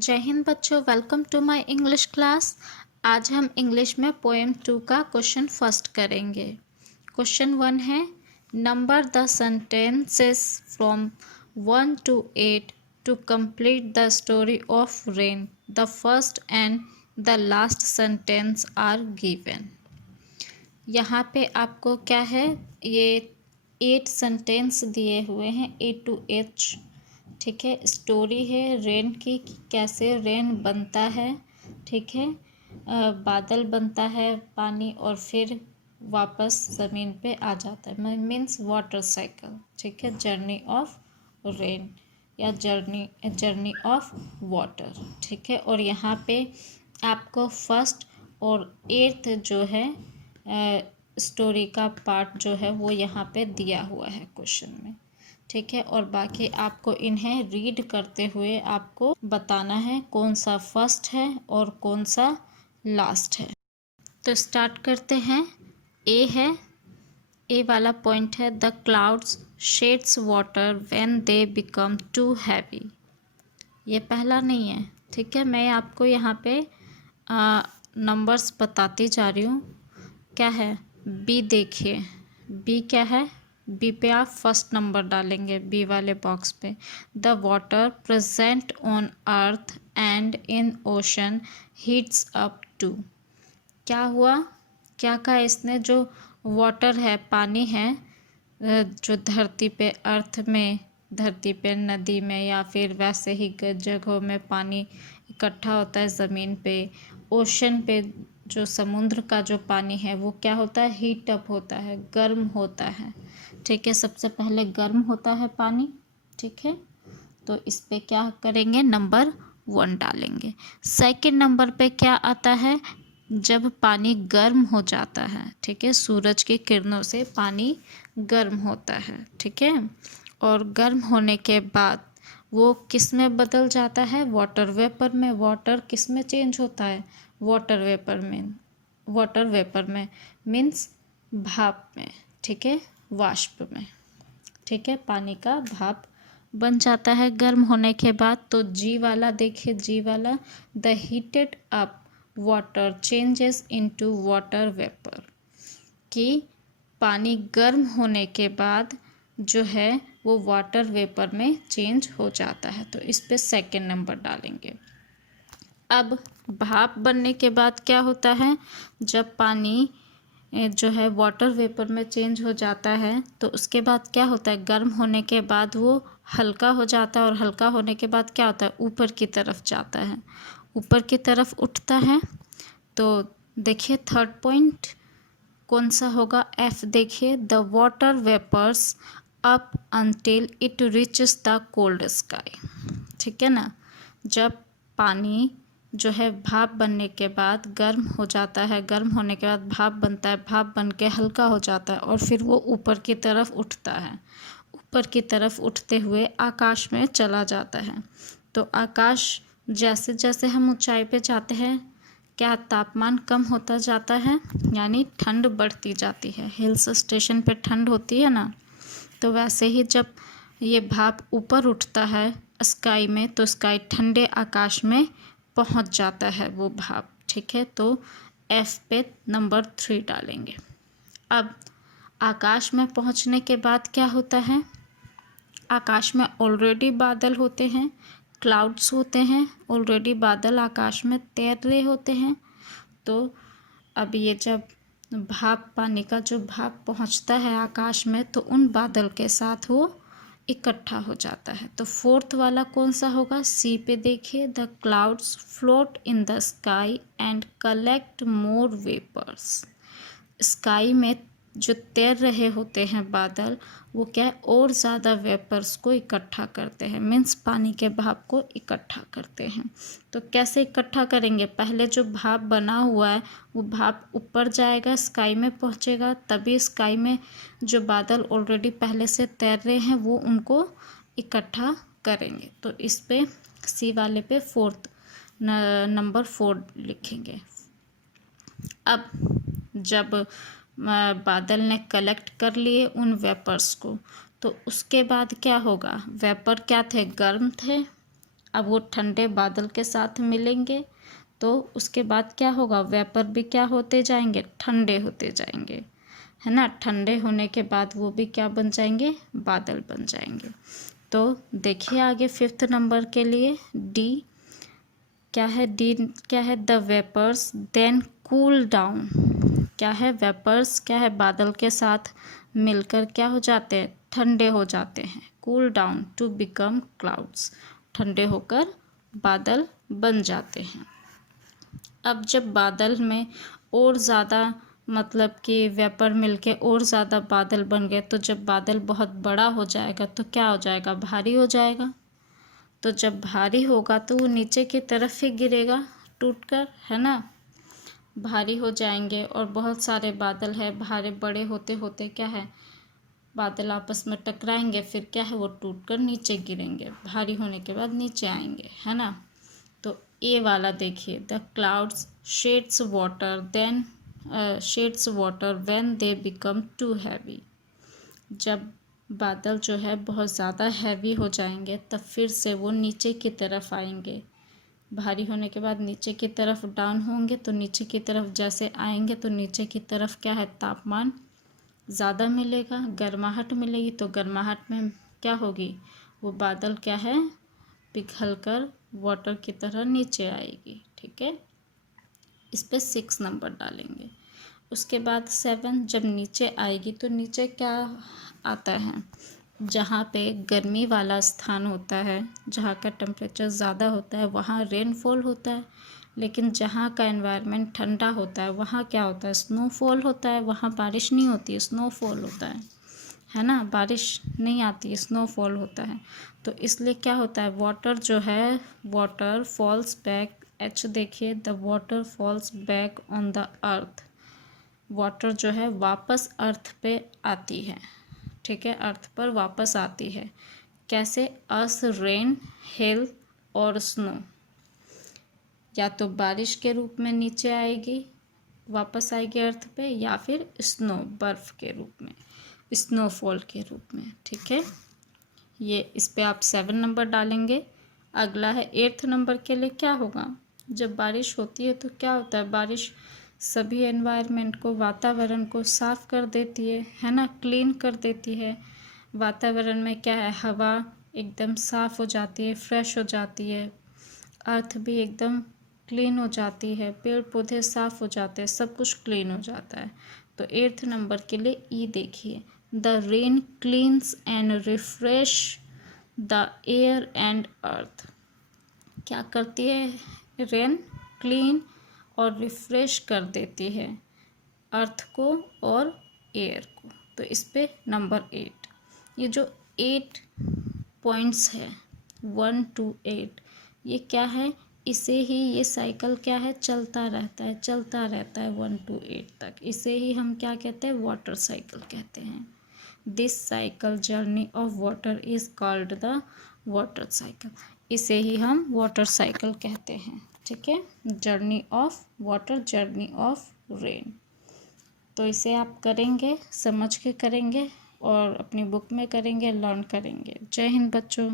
जय हिंद बच्चों, welcome to my English class. आज हम इंग्लिश में पोएम 2 का क्वेश्चन फर्स्ट करेंगे। क्वेश्चन 1 है, number the sentences from 1 to 8 to complete the story of rain. The first and the last sentence are given. यहाँ पे आपको क्या है, ये 8 सेंटेंस दिए हुए हैं, ए टू एच। ठीक है, स्टोरी है रेन की, कि कैसे रेन बनता है। ठीक है, बादल बनता है, पानी, और फिर वापस ज़मीन पे आ जाता है, मीन्स वाटर साइकिल। ठीक है, जर्नी ऑफ रेन या जर्नी ऑफ वाटर। ठीक है, और यहाँ पे आपको फर्स्ट और 8th जो है स्टोरी का पार्ट जो है वो यहाँ पे दिया हुआ है क्वेश्चन में। ठीक है, और बाकी आपको इन्हें रीड करते हुए आपको बताना है कौन सा फर्स्ट है और कौन सा लास्ट है। तो स्टार्ट करते हैं। ए है, ए वाला पॉइंट है, the clouds sheds water when they become too heavy. ये पहला नहीं है। ठीक है, मैं आपको यहाँ पे नंबर्स बताती जा रही हूँ। क्या है, बी देखिए, बी क्या है, बी पे आप फर्स्ट नंबर डालेंगे, बी वाले बॉक्स पे। The water present on earth and in ocean heats up too. क्या हुआ, क्या कहा इसने, जो वाटर है, पानी है, जो धरती पे, अर्थ में, धरती पे, नदी में, या फिर वैसे ही जगहों में पानी इकट्ठा होता है ज़मीन पे। ओशन पे, जो समुद्र का जो पानी है वो क्या होता है, हीट अप होता है, गर्म होता है। ठीक है, सबसे पहले गर्म होता है पानी। ठीक है, तो इस पे क्या करेंगे, नंबर 1 डालेंगे। सेकंड नंबर पे क्या आता है, जब पानी गर्म हो जाता है। ठीक है, सूरज की किरणों से पानी गर्म होता है। ठीक है, और गर्म होने के बाद वो किस में बदल जाता है, वाटर वेपर में। वाटर किस में चेंज होता है, वाटर वेपर में। वाटर वेपर में मीन्स भाप में। ठीक है, वाष्प में। ठीक है, पानी का भाप बन जाता है गर्म होने के बाद। तो जी वाला देखिए, जी वाला, the heated up water changes into water vapour, कि पानी गर्म होने के बाद जो है वो वाटर वेपर में चेंज हो जाता है। तो इस पे सेकंड नंबर डालेंगे। अब भाप बनने के बाद क्या होता है, जब पानी जो है वाटर वेपर में चेंज हो जाता है, तो उसके बाद क्या होता है, गर्म होने के बाद वो हल्का हो जाता है, और हल्का होने के बाद क्या होता है, ऊपर की तरफ जाता है, ऊपर की तरफ उठता है। तो देखिए थर्ड पॉइंट कौन सा होगा, एफ देखिए, the water vapours up until it reaches the cold sky. ठीक है ना, जब पानी जो है भाप बनने के बाद गर्म हो जाता है, गर्म होने के बाद भाप बनता है, भाप बन के हल्का हो जाता है, और फिर वो ऊपर की तरफ उठता है, ऊपर की तरफ उठते हुए आकाश में चला जाता है। तो आकाश, जैसे जैसे हम ऊंचाई पे जाते हैं, क्या तापमान कम होता जाता है, यानी ठंड बढ़ती जाती है। हिल्स स्टेशन पे ठंड होती है ना, तो वैसे ही जब ये भाप ऊपर उठता है स्काई में, तो स्काई ठंडे आकाश में पहुंच जाता है वो भाप। ठीक है, तो एफ पे नंबर 3 डालेंगे। अब आकाश में पहुंचने के बाद क्या होता है, आकाश में ऑलरेडी बादल होते हैं, क्लाउड्स होते हैं, ऑलरेडी बादल आकाश में तैर रहे होते हैं। तो अब ये जब भाप, पानी का जो भाप पहुंचता है आकाश में, तो उन बादल के साथ वो इकट्ठा हो जाता है। तो फोर्थ वाला कौन सा होगा, सी पे देखिए, the clouds float in the sky and collect more vapours. Sky में जो तैर रहे होते हैं बादल, वो क्या है, और ज़्यादा वेपर्स को इकट्ठा करते हैं, मीन्स पानी के भाप को इकट्ठा करते हैं। तो कैसे इकट्ठा करेंगे, पहले जो भाप बना हुआ है वो भाप ऊपर जाएगा, स्काई में पहुंचेगा, तभी स्काई में जो बादल ऑलरेडी पहले से तैर रहे हैं वो उनको इकट्ठा करेंगे। तो इस पे सी वाले पे फोर्थ नंबर 4 लिखेंगे। अब जब बादल ने कलेक्ट कर लिए उन वेपर्स को, तो उसके बाद क्या होगा, वेपर क्या थे, गर्म थे, अब वो ठंडे बादल के साथ मिलेंगे तो उसके बाद क्या होगा, वेपर भी क्या होते जाएंगे, ठंडे होते जाएंगे, है ना। ठंडे होने के बाद वो भी क्या बन जाएंगे, बादल बन जाएंगे। तो देखिए आगे 5th नंबर के लिए डी क्या है, डी क्या है, the vapours then cool down. क्या है, वेपर्स क्या है, बादल के साथ मिलकर क्या हो जाते हैं, ठंडे हो जाते हैं। Cool down to become clouds, ठंडे होकर बादल बन जाते हैं। अब जब बादल में और ज़्यादा मतलब कि वेपर मिलके और ज़्यादा बादल बन गए, तो जब बादल बहुत बड़ा हो जाएगा तो क्या हो जाएगा, भारी हो जाएगा। तो जब भारी होगा तो वो नीचे की तरफ ही गिरेगा टूटकर, है ना। भारी हो जाएंगे और बहुत सारे बादल है, भारे बड़े होते होते क्या है, बादल आपस में टकराएंगे, फिर क्या है, वो टूटकर नीचे गिरेंगे, भारी होने के बाद नीचे आएंगे, है ना। तो ए वाला देखिए, the clouds sheds water when they become too heavy. जब बादल जो है बहुत ज़्यादा हैवी हो जाएंगे तब फिर से वो नीचे की तरफ आएंगे, भारी होने के बाद नीचे की तरफ डाउन होंगे, तो नीचे की तरफ जैसे आएंगे तो नीचे की तरफ क्या है, तापमान ज़्यादा मिलेगा, गर्माहट मिलेगी, तो गर्माहट में क्या होगी, वो बादल क्या है, पिघलकर वाटर की तरह नीचे आएगी। ठीक है, इस पे 6 नंबर डालेंगे। उसके बाद 7, जब नीचे आएगी तो नीचे क्या आता है, जहाँ पे गर्मी वाला स्थान होता है, जहाँ का टेम्परेचर ज़्यादा होता है, वहाँ रेनफॉल होता है। लेकिन जहाँ का एनवायरनमेंट ठंडा होता है वहाँ क्या होता है, स्नोफॉल होता है। वहाँ बारिश नहीं होती है, स्नोफॉल होता है ना। बारिश नहीं आती है, स्नोफॉल होता है। तो इसलिए क्या होता है, वाटर जो है, वाटर फॉल्स बैक, एच देखिए, the water falls back on the earth. Water जो है वापस अर्थ पे आती है, ठीक है, अर्थ पर वापस आती है। कैसे, अस रेन, हेल और स्नो, या तो बारिश के रूप में नीचे आएगी, वापस आएगी अर्थ पे, या फिर स्नो, बर्फ़ के रूप में, स्नोफॉल के रूप में। ठीक है, ये इस पे आप 7 नंबर डालेंगे। अगला है 8th नंबर के लिए, क्या होगा, जब बारिश होती है तो क्या होता है, बारिश सभी एनवायरनमेंट को, वातावरण को साफ़ कर देती है ना, क्लीन कर देती है। वातावरण में क्या है, हवा एकदम साफ़ हो जाती है, फ्रेश हो जाती है, अर्थ भी एकदम क्लीन हो जाती है, पेड़ पौधे साफ़ हो जाते हैं, सब कुछ क्लीन हो जाता है। तो 8th नंबर के लिए ई देखिए, the rain cleans and refresh the air and earth. क्या करती है, रेन क्लीन और रिफ्रेश कर देती है अर्थ को और एयर को। तो इस पे नंबर 8, ये जो 8 पॉइंट्स है 1 to 8, ये क्या है, इसे ही, ये साइकिल क्या है, चलता रहता है, चलता रहता है 1 to 8 तक। इसे ही हम क्या कहते हैं, वाटर साइकिल कहते हैं। This cycle journey of water is called the water cycle. इसे ही हम वाटर साइकिल कहते हैं। ठीक है, journey of water, journey of rain. तो इसे आप करेंगे, समझ के करेंगे और अपनी बुक में करेंगे, लर्न करेंगे। जय हिंद बच्चों।